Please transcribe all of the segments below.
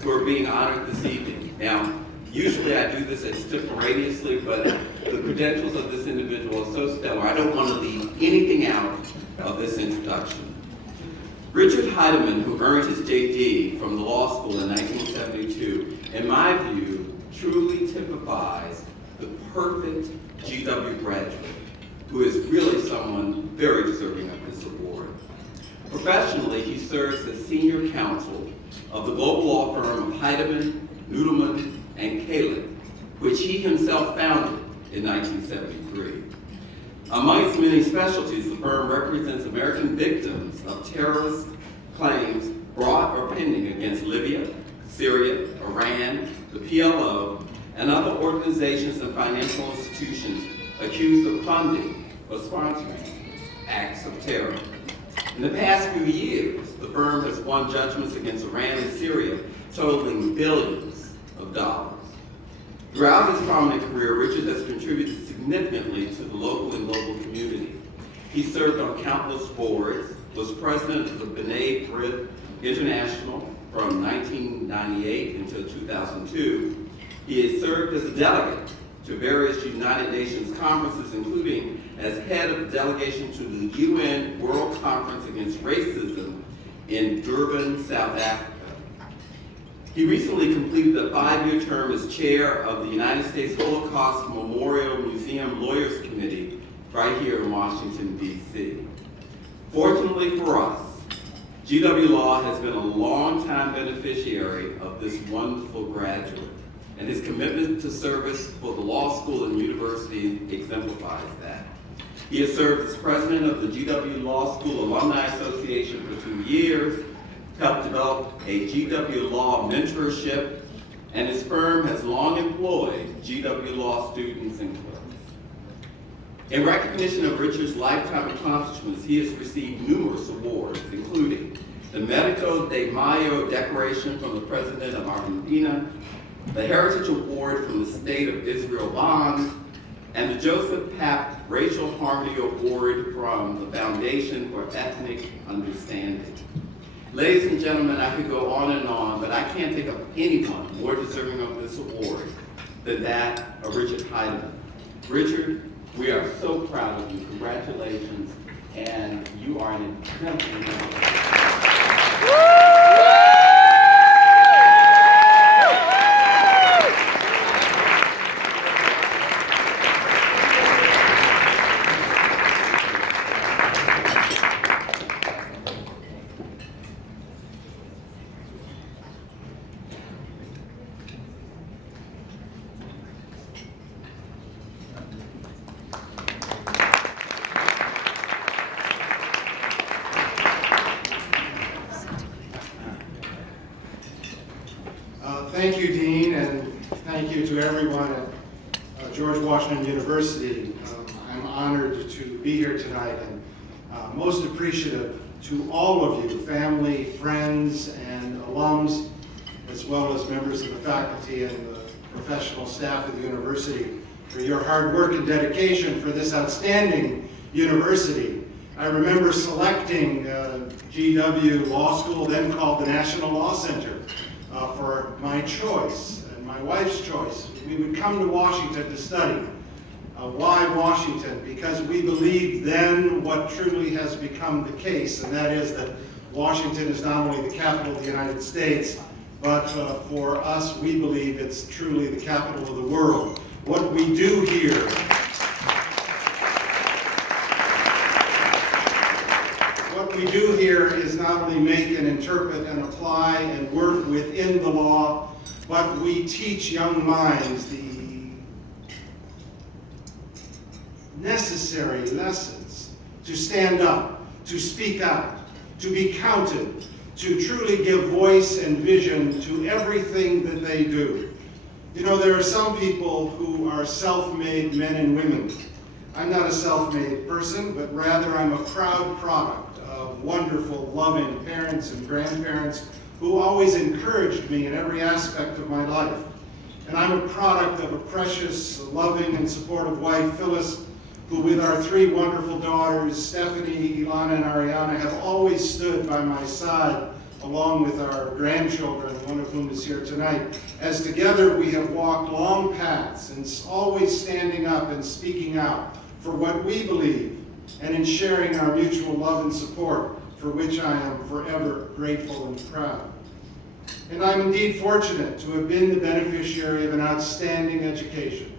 who are being honored this evening. Now, usually I do this extemporaneously, but the credentials of this individual are so stellar, I don't want to leave anything out of this introduction. Richard Heideman, who earned his JD from the law school in 1972, in my view, truly typifies the perfect GW graduate, who is really someone very deserving of this award. Professionally, he serves as senior counsel of the global law firm of Heideman, Noodleman, and Kalin, which he himself founded in 1973. Among its many specialties, the firm represents American victims of terrorist claims brought or pending against Libya, Syria, Iran, the PLO, and other organizations and financial institutions accused of funding or sponsoring acts of terror. In the past few years, the firm has won judgments against Iran and Syria totaling billions of dollars. Throughout his prominent career, Richard has contributed significantly to the local and global community. He served on countless boards, was president of the B'nai B'rith International from 1998 until 2002. He has served as a delegate to various United Nations conferences, including as head of the delegation to the UN World Conference Against Racism in Durban, South Africa. He recently completed a 5-year term as chair of the United States Holocaust Memorial Museum Lawyers Committee right here in Washington, D.C. Fortunately for us, GW Law has been a long-time beneficiary of this wonderful graduate, and his commitment to service for the law school and university exemplifies that. He has served as president of the GW Law School Alumni Association for 2 years, helped develop a GW Law mentorship, and his firm has long employed GW Law students and clerks. In recognition of Richard's lifetime accomplishments, he has received numerous awards, including the Medico de Mayo Decoration from the President of Argentina, the Heritage Award from the State of Israel Bonds, and the Joseph Papp Racial Harmony Award from the Foundation for Ethnic Understanding. Ladies and gentlemen, I could go on, but I can't think of anyone more deserving of this award than that of Richard Heideman. Richard, we are so proud of you. Congratulations, and you are an exemplary. Thank you, Dean, and thank you to everyone at George Washington University. I'm honored to be here tonight, and most appreciative to all of you, family, friends, and alums, as well as members of the faculty and the professional staff of the university, for your hard work and dedication for this outstanding university. I remember selecting GW Law School, then called the National Law Center, for my choice and my wife's choice. We would come to Washington to study. Why Washington? Because we believed then what truly has become the case, and that is that Washington is not only the capital of the United States, but for us, we believe it's truly the capital of the world. What we do here is not only make and interpret and apply and work within the law, but we teach young minds the necessary lessons to stand up, to speak out, to be counted, to truly give voice and vision to everything that they do. You know, there are some people who are self-made men and women. I'm not a self-made person, but rather I'm a proud product of wonderful, loving parents and grandparents who always encouraged me in every aspect of my life. And I'm a product of a precious, loving, and supportive wife, Phyllis, who with our 3 wonderful daughters, Stephanie, Ilana, and Ariana, have always stood by my side along with our grandchildren, one of whom is here tonight, as together we have walked long paths and always standing up and speaking out for what we believe, and in sharing our mutual love and support, for which I am forever grateful and proud. And I'm indeed fortunate to have been the beneficiary of an outstanding education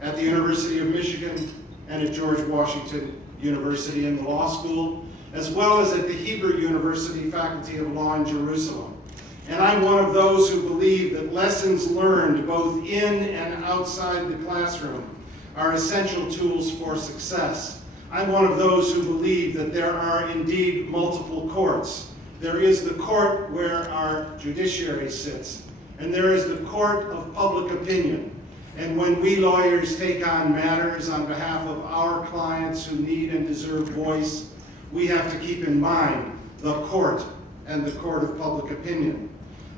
at the University of Michigan and at George Washington University in the law school, as well as at the Hebrew University Faculty of Law in Jerusalem. And I'm one of those who believe that lessons learned both in and outside the classroom are essential tools for success. I'm one of those who believe that there are indeed multiple courts. There is the court where our judiciary sits, and there is the court of public opinion. And when we lawyers take on matters on behalf of our clients who need and deserve voice, we have to keep in mind the court and the court of public opinion.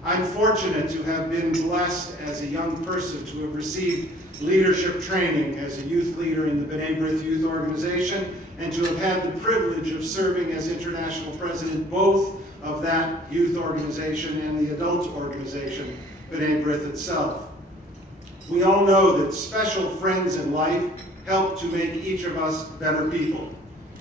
I'm fortunate to have been blessed as a young person to have received leadership training as a youth leader in the B'nai B'rith Youth Organization, and to have had the privilege of serving as international president both of that youth organization and the adult organization, B'nai B'rith itself. We all know that special friends in life help to make each of us better people.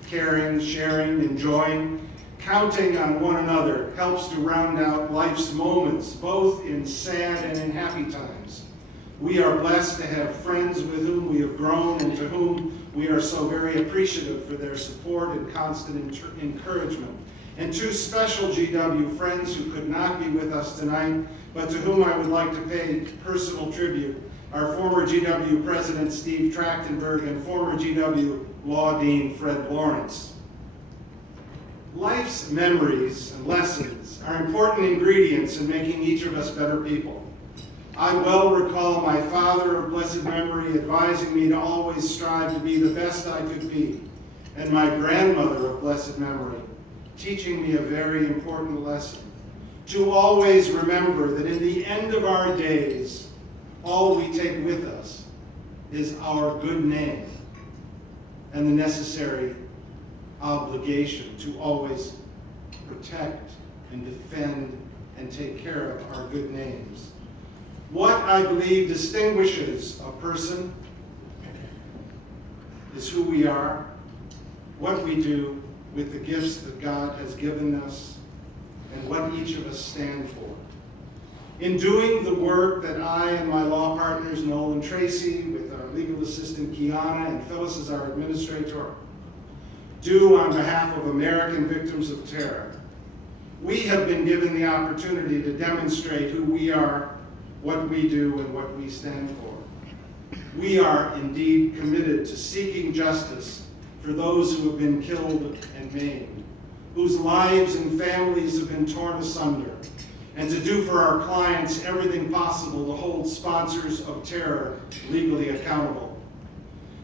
Caring, sharing, enjoying, counting on one another helps to round out life's moments, both in sad and in happy times. We are blessed to have friends with whom we have grown and to whom we are so very appreciative for their support and constant encouragement. And two special GW friends who could not be with us tonight, but to whom I would like to pay personal tribute, our former GW President Steve Trachtenberg and former GW Law Dean Fred Lawrence. Life's memories and lessons are important ingredients in making each of us better people. I well recall my father of blessed memory advising me to always strive to be the best I could be, and my grandmother of blessed memory teaching me a very important lesson, to always remember that in the end of our days, all we take with us is our good name and the necessary obligation to always protect and defend and take care of our good names. What I believe distinguishes a person is who we are, what we do with the gifts that God has given us, and what each of us stand for. In doing the work that I and my law partners, Noel and Tracy, with our legal assistant Kiana and Phyllis as our administrator, do on behalf of American victims of terror, we have been given the opportunity to demonstrate who we are, what we do, and what we stand for. We are indeed committed to seeking justice for those who have been killed and maimed, whose lives and families have been torn asunder, and to do for our clients everything possible to hold sponsors of terror legally accountable.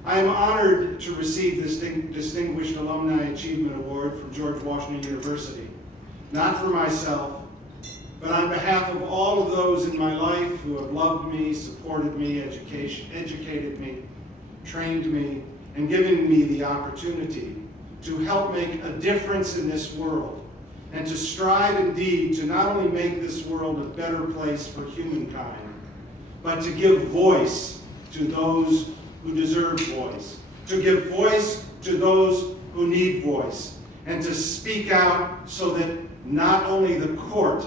I am honored to receive this Distinguished Alumni Achievement Award from George Washington University, not for myself, but on behalf of all of those in my life who have loved me, supported me, educated me, trained me, and given me the opportunity to help make a difference in this world, and to strive indeed to not only make this world a better place for humankind, but to give voice to those who deserve voice, to give voice to those who need voice, and to speak out so that not only the court,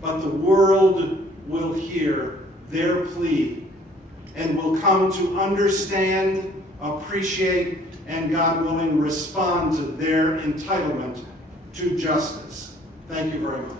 but the world will hear their plea and will come to understand, appreciate, and God willing, respond to their entitlement to justice. Thank you very much.